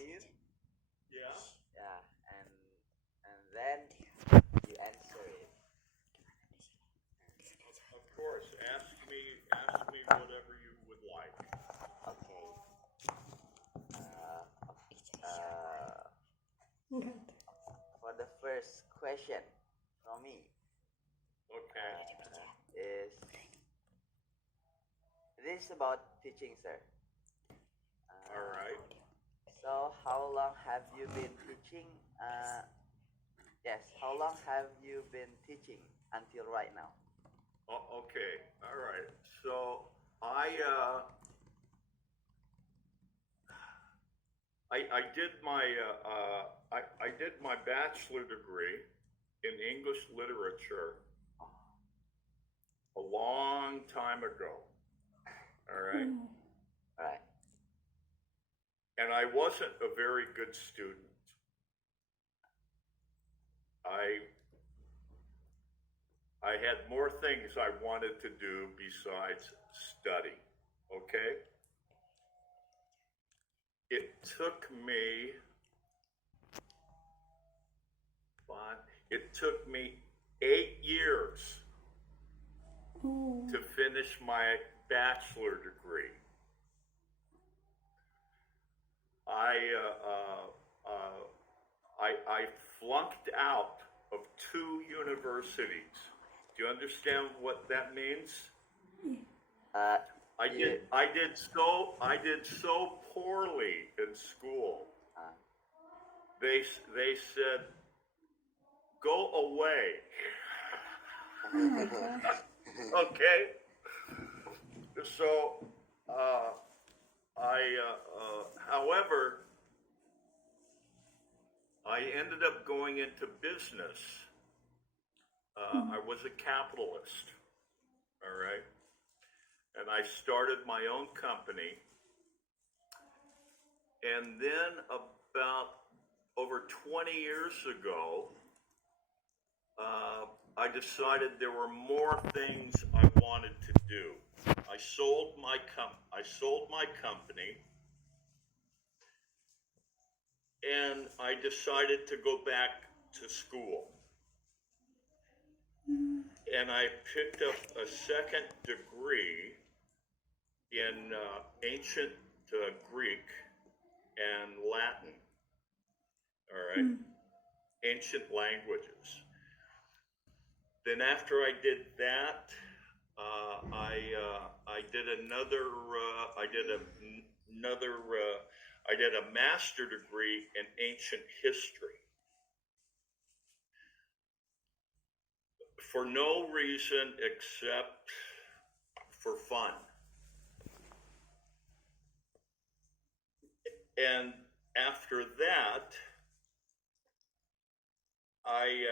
you. Yeah. Yeah, and then you answer it. Of course. Ask me whatever you would like. Okay. For the first question from me Okay. is this is about teaching, sir. All right. So, how long have you been teaching? Yes, how long have you been teaching until right now? Okay. All right. So I did I did my bachelor degree in English literature a long time ago. All right. Right. And I wasn't a very good student. I I had more things I wanted to do besides study. Okay? It took me it took me 8 years to finish my bachelor degree. I flunked out of 2 universities. Do you understand what that means? Uh, I did so poorly in school. They said, go away. Okay. So however, I ended up going into business. I was a capitalist. All right. And I started my own company. And then about over 20 years ago, I decided there were more things I wanted to do. I sold my company, and I decided to go back to school. And I picked up a second degree in ancient Greek and Latin. All right, ancient languages. Then after I did that, I did a master degree in ancient history. For no reason except for fun. And after that, I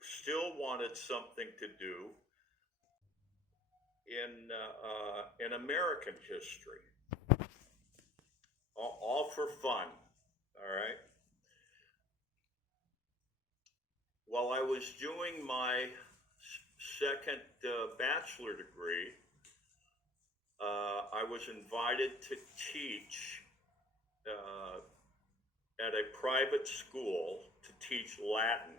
still wanted something to do in American history, all for fun. All right. While I was doing my second bachelor degree, I was invited to teach at a private school to teach Latin.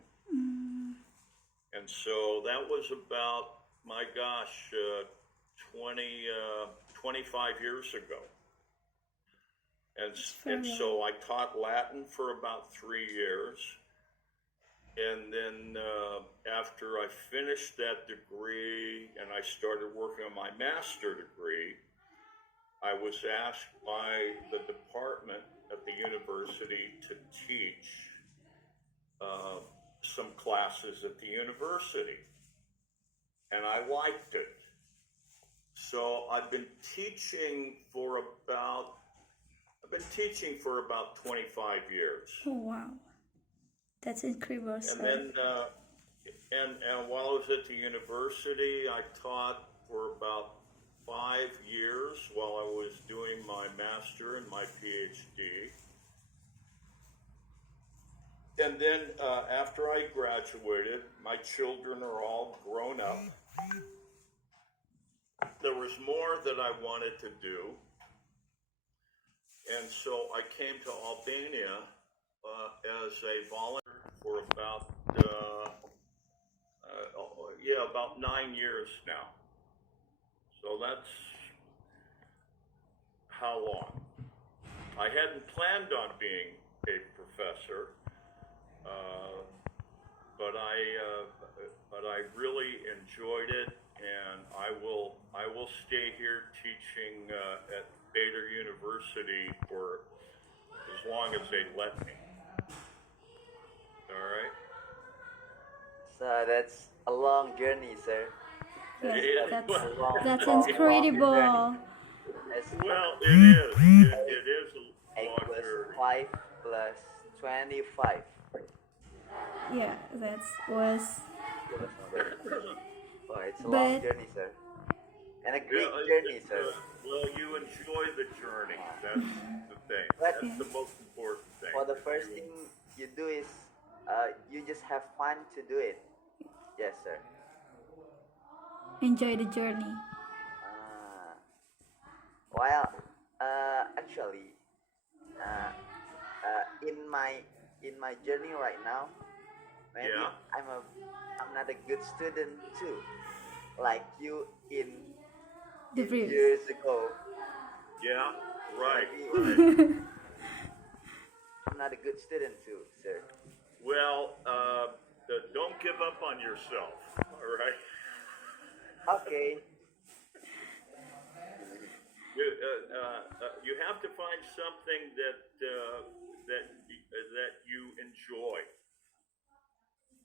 And so that was about, my gosh, 25 years ago. And so I taught Latin for about 3 years. And then after I finished that degree and I started working on my master degree, I was asked by the department at the university to teach some classes at the university. And I liked it. So I've been teaching for about 25 years. Oh, wow. That's incredible, sir. And then, and while I was at the university, I taught for about 5 years while I was doing my master and my PhD. And then after I graduated, my children are all grown up. There was more that I wanted to do. And so I came to Albania as a volunteer for about about 9 years now. So that's how long. I hadn't planned on being a professor, but I really enjoyed it, and I will stay here teaching at Bader University for as long as they let me. All right. So that's a long journey, sir. Yeah, Yeah, that's well, that's long incredible. It's well, it is. It is a 8 long plus journey. 5 plus 25. Yeah, that was. Oh, it's a long But journey, sir. And a Yeah, great journey, sir. well, you enjoy the journey. That's the thing. But That's the most important thing. for the first thing you do is you just have fun to do it. Yes, sir. enjoy the journey. Uh, well, actually, in my journey right now, maybe Yeah. I'm not a good student too, like you The in previous. years ago. Yeah, right, Maybe right. I'm not a good student too, sir. Well, don't give up on yourself, all right? Okay. You have to find something that you enjoy.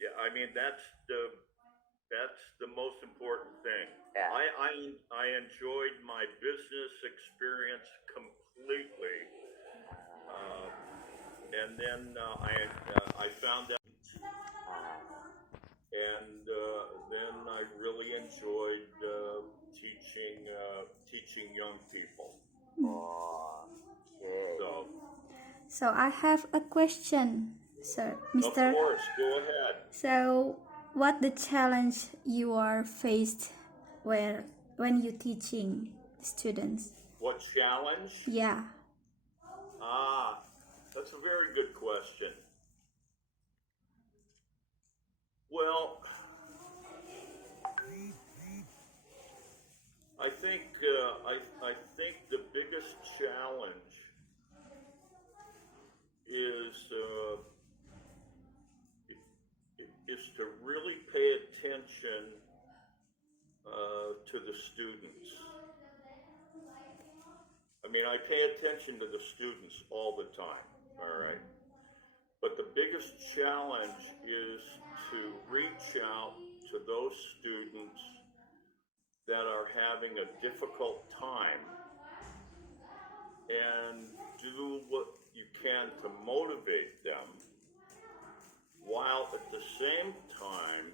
Yeah, I mean that's the most important thing. Yeah. I enjoyed my business experience completely, and then I found out, and then I really enjoyed teaching young people. Okay. So I have a question, sir, Of Mister. course, go ahead. So, what the challenge you are faced when you teaching students? What challenge? Yeah. That's a very good question. Well, I think the biggest challenge is to really pay attention to the students. I mean, I pay attention to the students all the time, all right? But the biggest challenge is to reach out to those students that are having a difficult time and do what you can to motivate them, while at the same time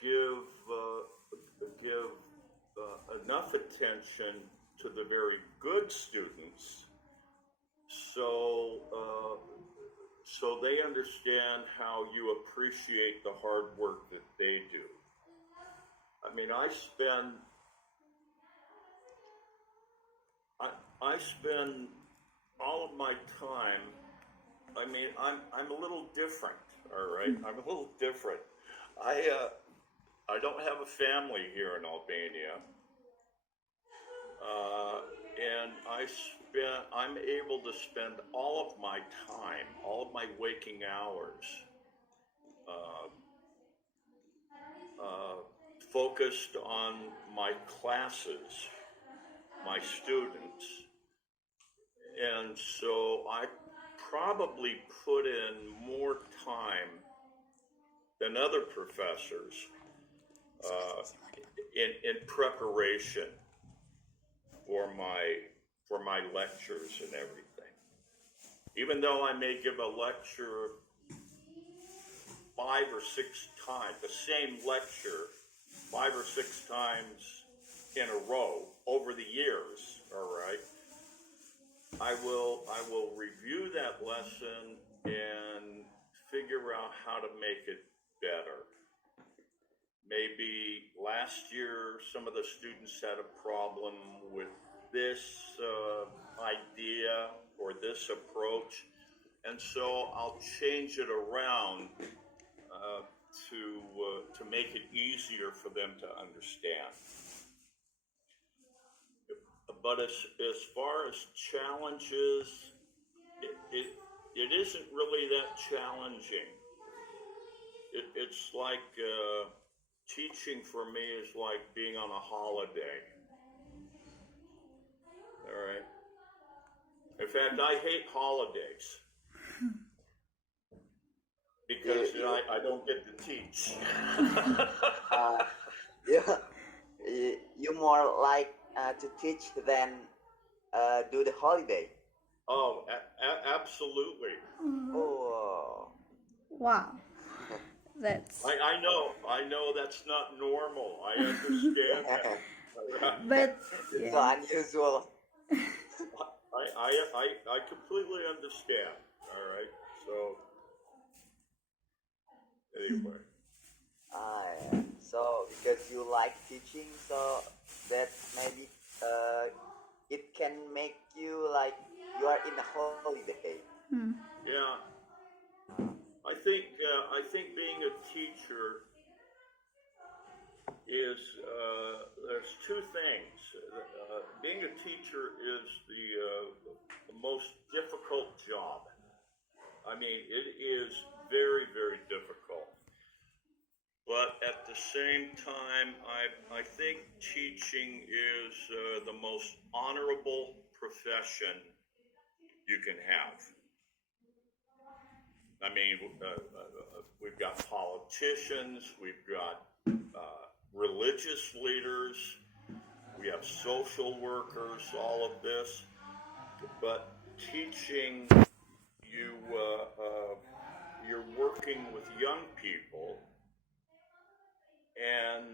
give enough attention to the very good students so they understand how you appreciate the hard work that they do. I mean, I spend all of my time. I mean, I'm a little different. All right, I'm a little different. I don't have a family here in Albania, and I'm able to spend all of my time, all of my waking hours, focused on my classes, my students, and so I probably put in more time than other professors in preparation for my lectures and everything. Even though I may give a lecture 5 or 6 times, the same lecture 5 or 6 times in a row over the years, all right, I will review that lesson and figure out how to make it better. Maybe last year some of the students had a problem with this idea or this approach, and so I'll change it around to make it easier for them to understand. But as far as challenges, it isn't really that challenging. It's like teaching for me is like being on a holiday. All right. In fact, I hate holidays because I don't get to teach. Yeah, you more like to teach than do the holiday. Oh, absolutely. Oh, Wow, that's. I know that's not normal. I understand that. But it's so yeah, unusual. I completely understand. All right. So anyway, Yeah. So because you like teaching, so that maybe it can make you like you are in a holiday. yeah. I think being a teacher is there's two things. Being a teacher is the most difficult job. I mean, it is very, very difficult. But at the same time, I think teaching is the most honorable profession you can have. I mean, we've got politicians, we've got religious leaders, we have social workers, all of this. But teaching, you're working with young people, and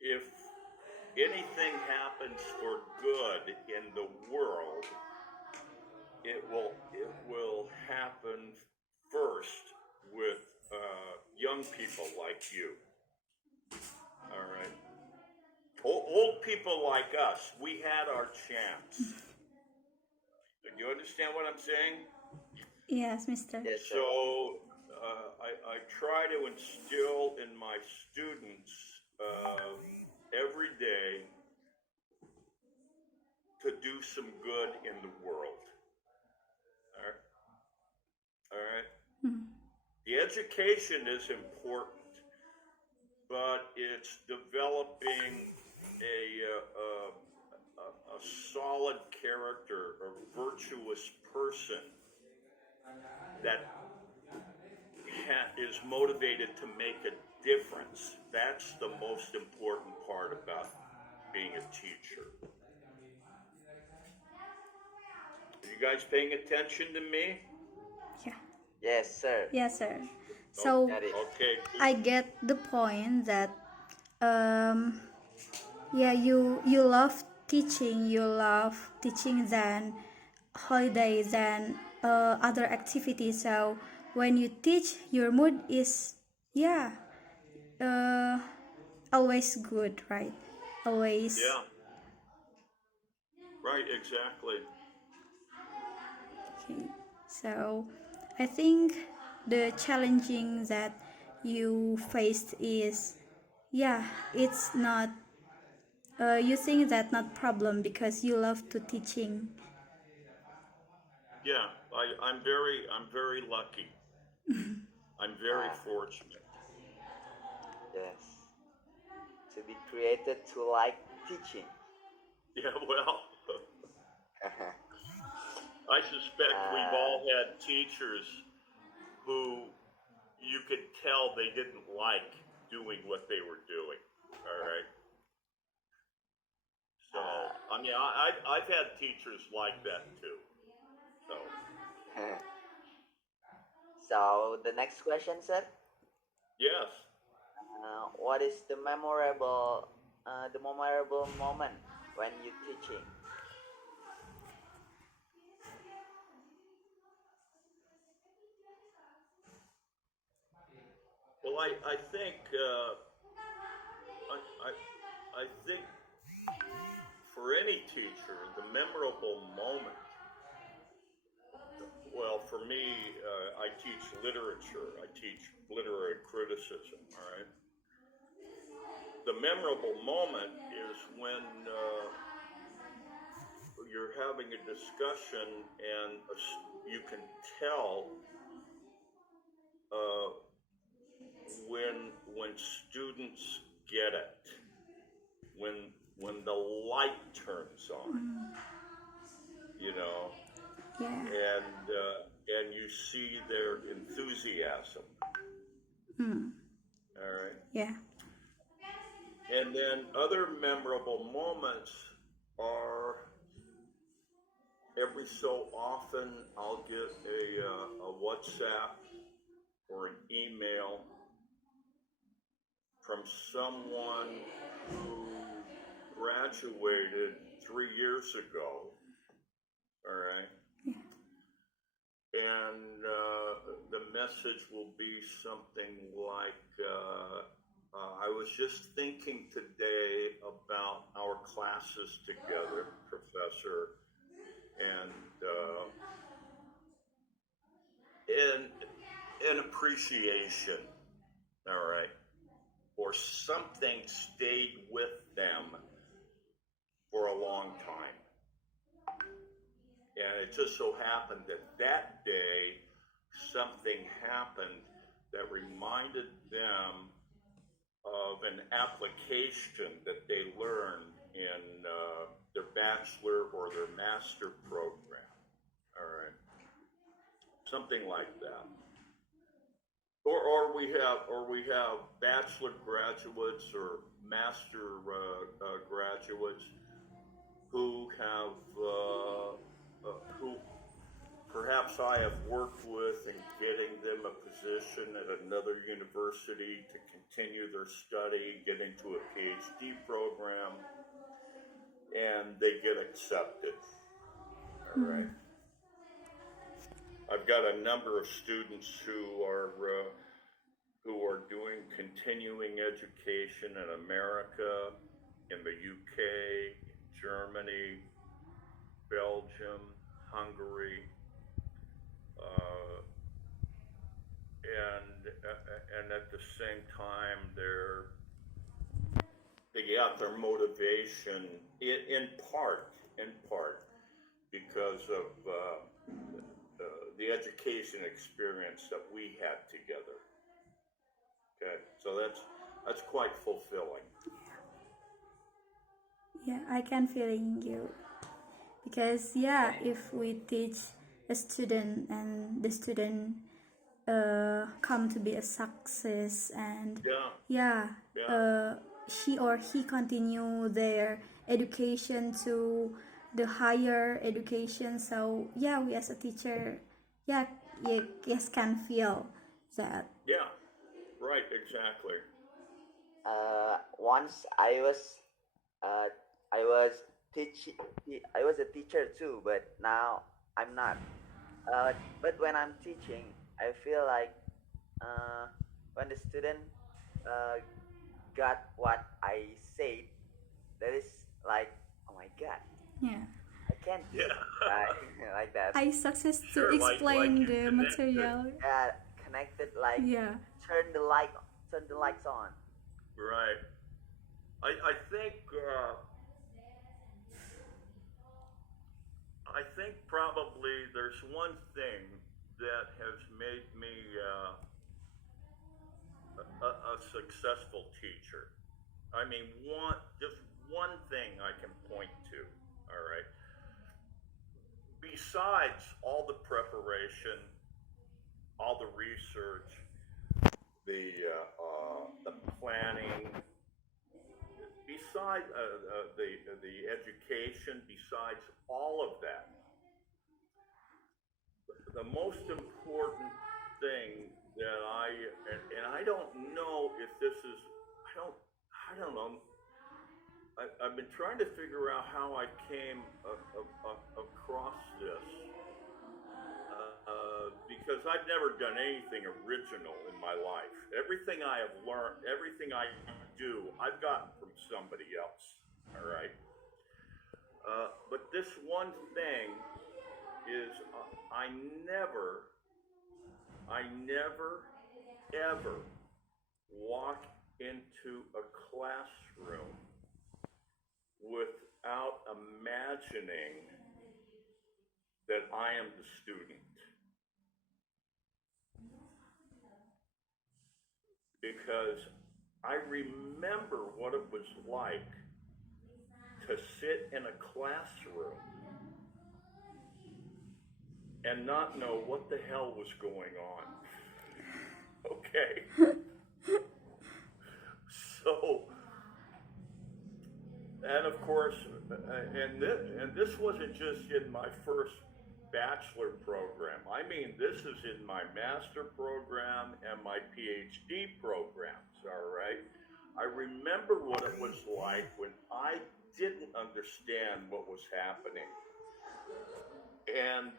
if anything happens for good in the world, it will happen first with young people like you. All right. Old people like us, we had our chance. You understand what I'm saying? yes, Mr. Yes, sir. So I try to instill in my students every day to do some good in the world. All right. All right. The education is important, but it's developing a solid character, a virtuous person that is motivated to make a difference. That's the most important part about being a teacher. Are you guys paying attention to me? Yeah. Yes, sir. Yes, sir. So Got it. Okay. I get the point that yeah, you love teaching than holidays and other activities. So when you teach, your mood is yeah uh, always good, right? Always. Yeah. Right. Exactly. Okay. So I think the challenging that you faced is yeah, it's not you think that not problem because you love to teaching. Yeah. I'm very lucky. I'm very fortunate. Yes. To be created to like teaching. Yeah. Well, I suspect we've all had teachers who you could tell they didn't like doing what they were doing. All right. So I mean, I've had teachers like that too. So So the next question, sir. yes. What is the memorable moment when you teaching? Well, I think I think for any teacher, the memorable moment for me, I teach literature. I teach literary criticism. All right. The memorable moment is when you're having a discussion and you can tell uh, when students get it, when the light turns on, you know, Yeah. and you see their enthusiasm. Mm. All right. Yeah. And then other memorable moments are every so often I'll get a WhatsApp or an email from someone who graduated 3 years ago. All right. And the message will be something like, I was just thinking today about our classes together, Professor, and in appreciation, all right, or something stayed with them for a long time. And it just so happened that that day something happened that reminded them of an application that they learned in their bachelor or their master program. All right, something like that. Or we have bachelor graduates or master graduates who have who perhaps I have worked with in getting them a position at another university to continue their study, get into a PhD program, and they get accepted. All right. I've got a number of students who are doing continuing education in America, in the UK, Germany, Belgium, Hungary, and at the same time they got their motivation in part because of the education experience that we had together. Okay, so that's quite fulfilling. Yeah, I can feeling you. Because yeah, if we teach a student and the student come to be a success, and she or he continue their education to the higher education. So yeah, we as a teacher, yes, can feel that. Yeah, right, exactly. Once I was teaching. I was a teacher too, but now I'm not. But when I'm teaching, I feel like when the student uh, got what I said, that is like, oh my god, Yeah, I can't do it. Like that. I success to Sure, explain like the connected. material. Yeah, connected like Yeah. turn the lights on. Right. I think probably there's one thing that has made me a successful teacher. I mean, just one thing I can point to. All right. Besides all the preparation, all the research, the planning, besides the education, besides all of that, the most important thing that and I don't know if this is, I don't know. I've been trying to figure out how I came across this because I've never done anything original in my life. Everything I have learned, everything I do, I've gotten from somebody else. All right. But this one thing is I never, ever walk into a classroom without imagining that I am the student. Because I remember what it was like to sit in a classroom and not know what the hell was going on. Okay? So, and of course, and this wasn't just in my first bachelor program. I mean, this is in my master program and my PhD programs, all right? I remember what it was like when I didn't understand what was happening. And,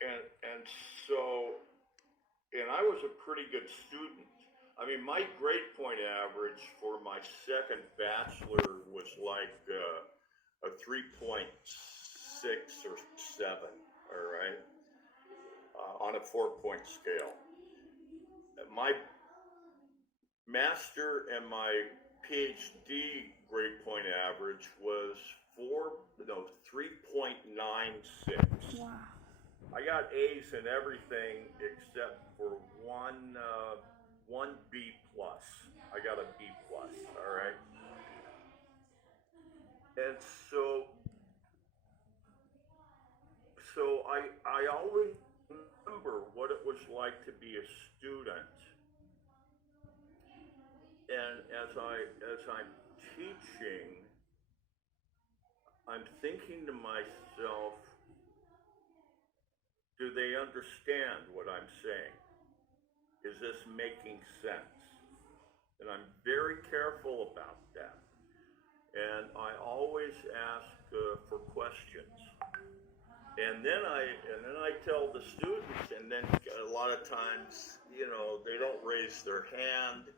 and so, and I was a pretty good student. I mean, my grade point average for my second bachelor was like a 3.6 or 7, all right, on a 4-point scale. My master and my PhD grade point average was 3.96. Wow. I got A's in everything except for one B plus. I got a B plus. All right. And so I always remember what it was like to be a student. And as I'm teaching, I'm thinking to myself, do they understand what I'm saying? Is this making sense? And I'm very careful about that. And I always ask for questions. And then I tell the students, and then a lot of times, you know, they don't raise their hand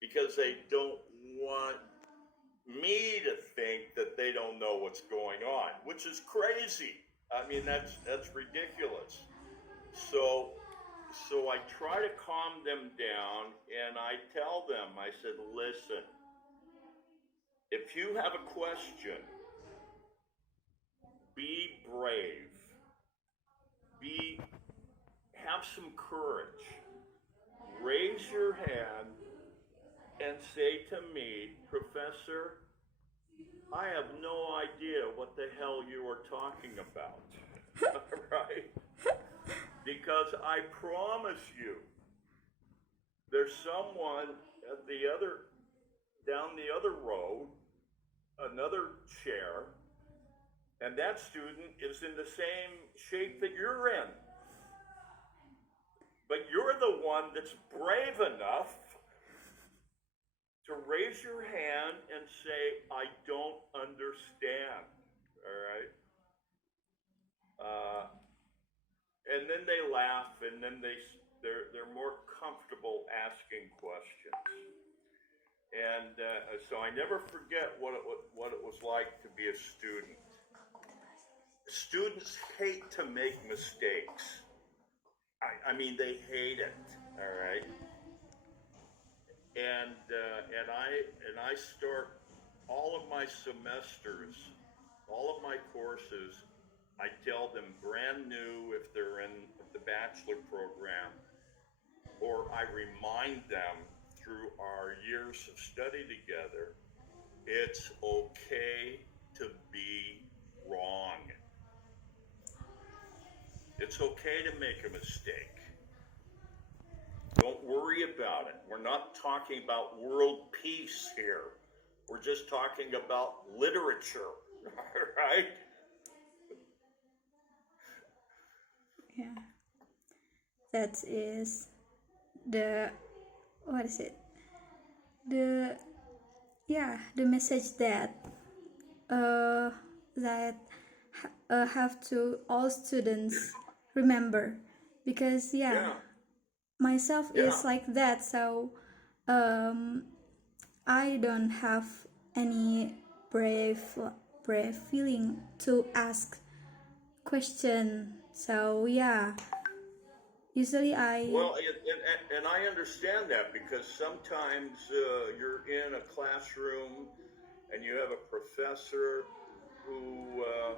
because they don't want me to think that they don't know what's going on, which is crazy. I mean, that's ridiculous. So I try to calm them down, and I tell them, I said, listen, if you have a question, be brave. Have some courage. Raise your hand and say to me, Professor, I have no idea what the hell you are talking about. Right? Because I promise you, there's someone at down the other row, another chair, and that student is in the same shape that you're in. But you're the one that's brave enough to raise your hand and say, I don't understand, all right? And then they laugh, and then they're more comfortable asking questions. And so I never forget what it was like to be a student. Students hate to make mistakes. I mean, they hate it, all right? And I start all of my semesters, all of my courses, I tell them brand new if they're in the bachelor program, or I remind them through our years of study together, it's okay to be wrong. It's okay to make a mistake. Don't worry about it. We're not talking about world peace here. We're just talking about literature, right? Yeah. That is the, what is it? The message that have to all students remember, because myself is like that, so I don't have any brave feeling to ask question. So yeah, usually I Well, and I understand that because sometimes you're in a classroom and you have a professor who uh,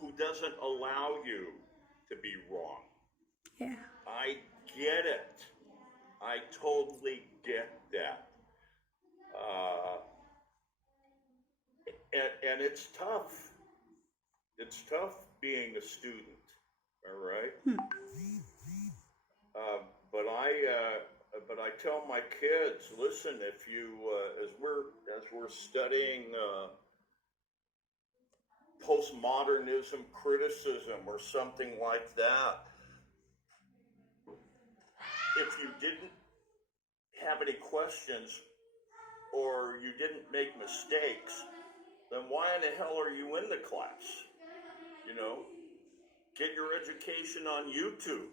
who doesn't allow you to be wrong. yeah I get it. I totally get that. Uh, and it's tough. It's tough being a student. All right. Uh, but I but I tell my kids, listen, if you as we're studying postmodernism criticism or something like that, if you didn't have any questions or you didn't make mistakes, then why in the hell are you in the class? You know, get your education on YouTube.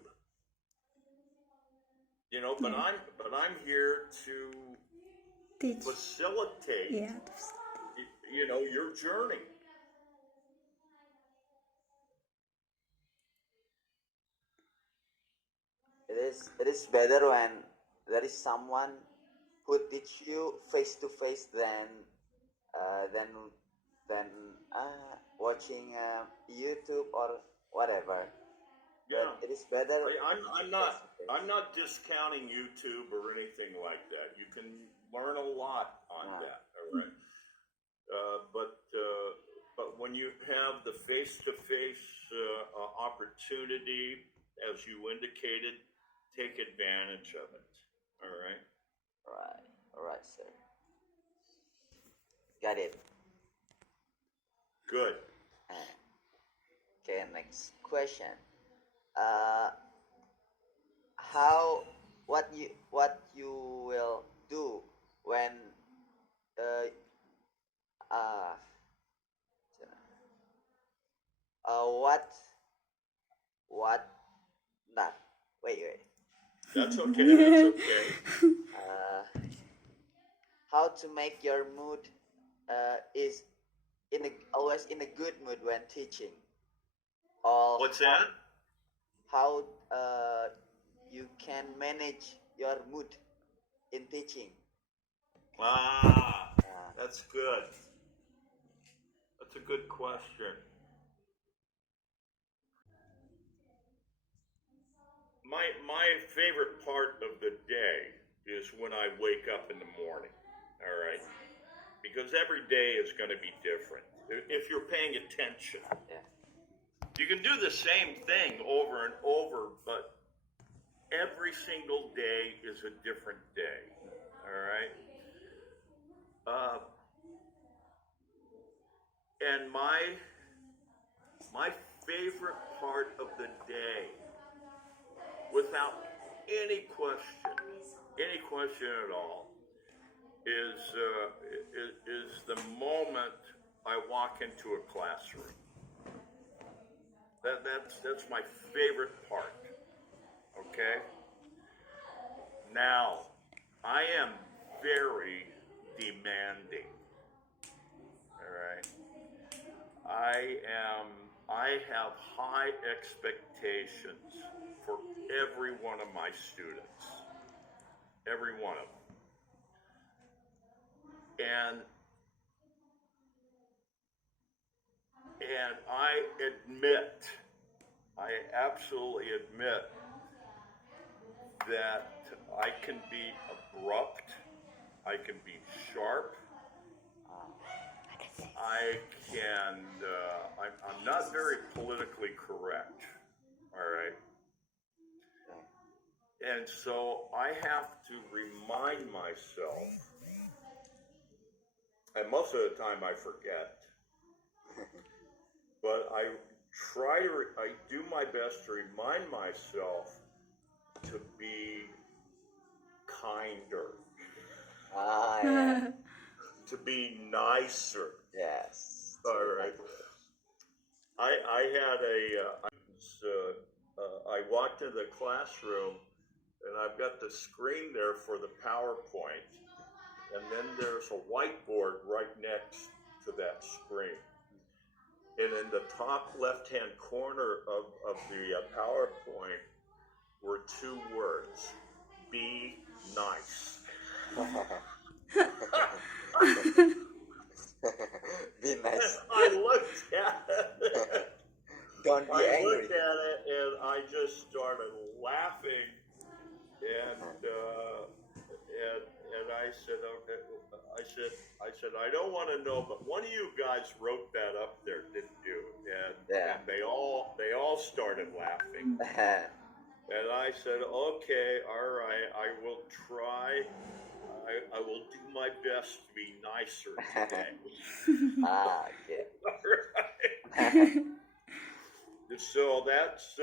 You know, yeah but I'm here to teach facilitate, yeah you know, your journey. It is better when there is someone who teach you face to face than uh, than than watching YouTube or whatever. Yeah, But it is better I'm face to face. not discounting YouTube or anything like that. You can learn a lot on Ah, that. All right, but when you have the face-to-face opportunity, as you indicated, take advantage of it. All right. all right, sir. Got it. Good. Uh, okay, next question. Uh, how what you will do when uh uh what not wait That's okay. That's okay. uh how to make your mood is always in a good mood when teaching, or What's that? how you can manage your mood in teaching. Ah, uh, that's good. That's a good question. My favorite part of the day is when I wake up in the morning. All right, because every day is going to be different if you're paying attention. yeah, You can do the same thing over and over, but every single day is a different day. All right. Uh, and my favorite part of the day, without any question at all, is the moment I walk into a classroom. That's my favorite part. Okay. Now, I am very demanding. All right. I am. I have high expectations for every one of my students. Every one of them. And I absolutely admit that I can be abrupt, I can be sharp, I can, I'm not very politically correct, all right? And so I have to remind myself, and most of the time I forget, but I do my best to remind myself to be kinder, yeah. to be nicer. Yes, All to be right. nice. I had I walked into the classroom and I've got the screen there for the PowerPoint, and then there's a whiteboard right next to that screen. And in the top left-hand corner of the PowerPoint were two words: "Be nice." Be nice. I looked at it. Don't be I angry. looked at it and I just started laughing, and I said, okay. I don't want to know, but one of you guys wrote that up there, didn't you? Yeah. And they all started laughing. And I said, okay, all right, I will try. I will do my best to be nicer today. Okay. All right. So that's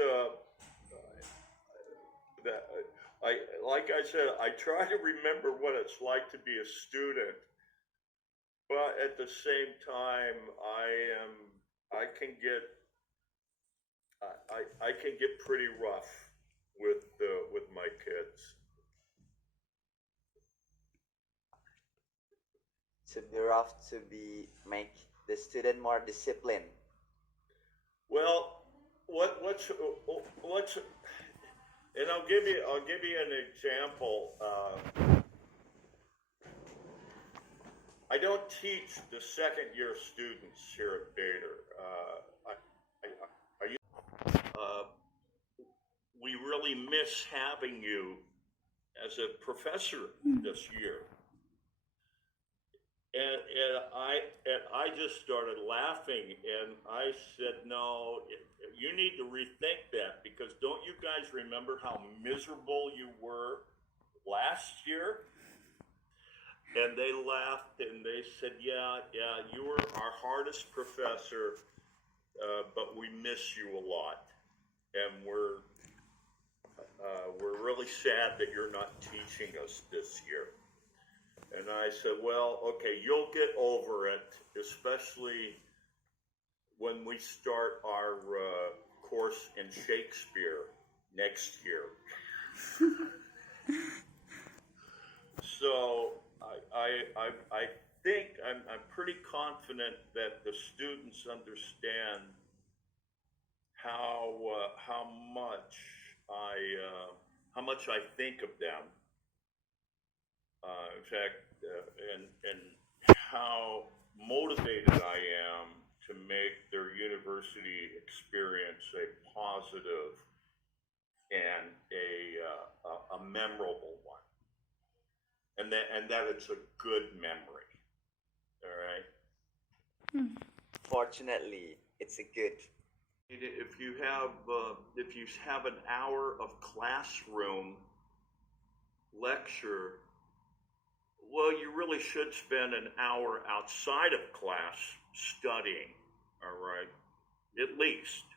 that. Like I said, I try to remember what it's like to be a student, but at the same time, I can get pretty rough with my kids. To be rough, to be make the student more disciplined. Well, what's and I'll give you an example. I don't teach the second year students here at Bader. We really miss having you as a professor this year. And I just started laughing, and I said, no, you need to rethink that, because don't you guys remember how miserable you were last year? And they laughed and they said, yeah, you were our hardest professor, but we miss you a lot, and we're really sad that you're not teaching us this year. And I said, well, okay, you'll get over it, especially when we start our course in Shakespeare next year. So I think I'm pretty confident that the students understand how much I think of them. In fact, and how motivated I am to make their university experience a positive and a memorable one, and that it's a good memory. All right. Fortunately, it's a good. If you have an hour of classroom lecture, well, you really should spend an hour outside of class studying, all right? At least.